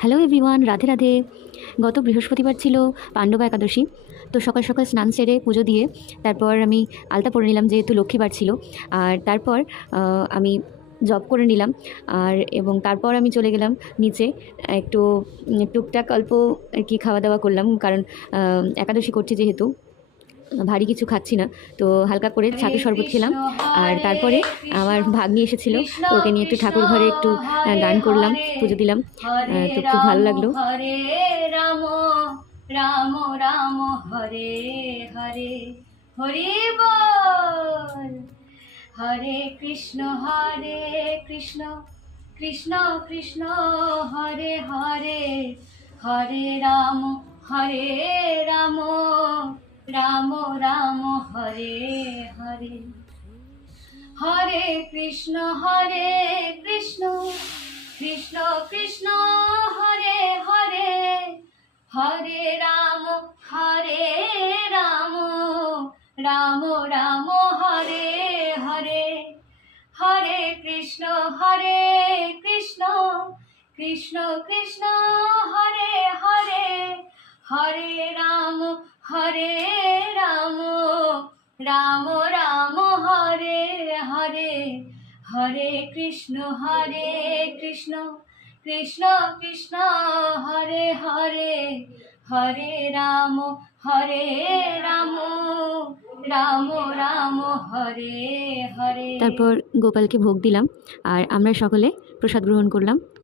Hello everyone, Radhe Radhe. গত বৃহস্পতিবার ছিল পাণ্ডবা একাদশী। তো সকাল সকাল স্নান সেরে পুজো দিয়ে তারপর আমি আলতা পরে নিলাম, যেহেতু লক্ষ্মীবার ছিল। আর তারপর আমি জব করে নিলাম। এবং তারপর আমি চলে গেলাম নিচে একটু টুকটাক অল্প আর কি খাওয়া দাওয়া করলাম, কারণ একাদশী করছি যেহেতু ভারী কিছু খাচ্ছি না। তো হালকা করে হরে ছাতু শরবত খেলাম। কৃষ্ণ আর হরে তারপরে কৃষ্ণ আমার ভাগ্নি এসেছিল, কৃষ্ণ তো ওকে নিয়ে একটু কৃষ্ণ ঠাকুর ঘরে একটু হরে গান করলাম, হরে পুজো দিলাম। হরে তো খুব রাম ভালো লাগলো। হরে রাম রাম রাম হরে হরে হরি বল। হরে কৃষ্ণ কৃষ্ণ কৃষ্ণ হরে হরে হরে রাম রাম রাম রাম হরে হরে হরে কৃষ্ণ কৃষ্ণ কৃষ্ণ হরে হরে হরে রাম রাম রাম রাম হরে হরে হরে কৃষ্ণ কৃষ্ণ কৃষ্ণ হরে হরে হরে রাম রাম রাম রাম হরে হরে হরে কৃষ্ণ কৃষ্ণ কৃষ্ণ হরে হরে হরে রাম রাম রাম রাম হরে হরে। তারপর গোপালকে ভোগ দিলাম আর আমরা সকলে প্রসাদ গ্রহণ করলাম।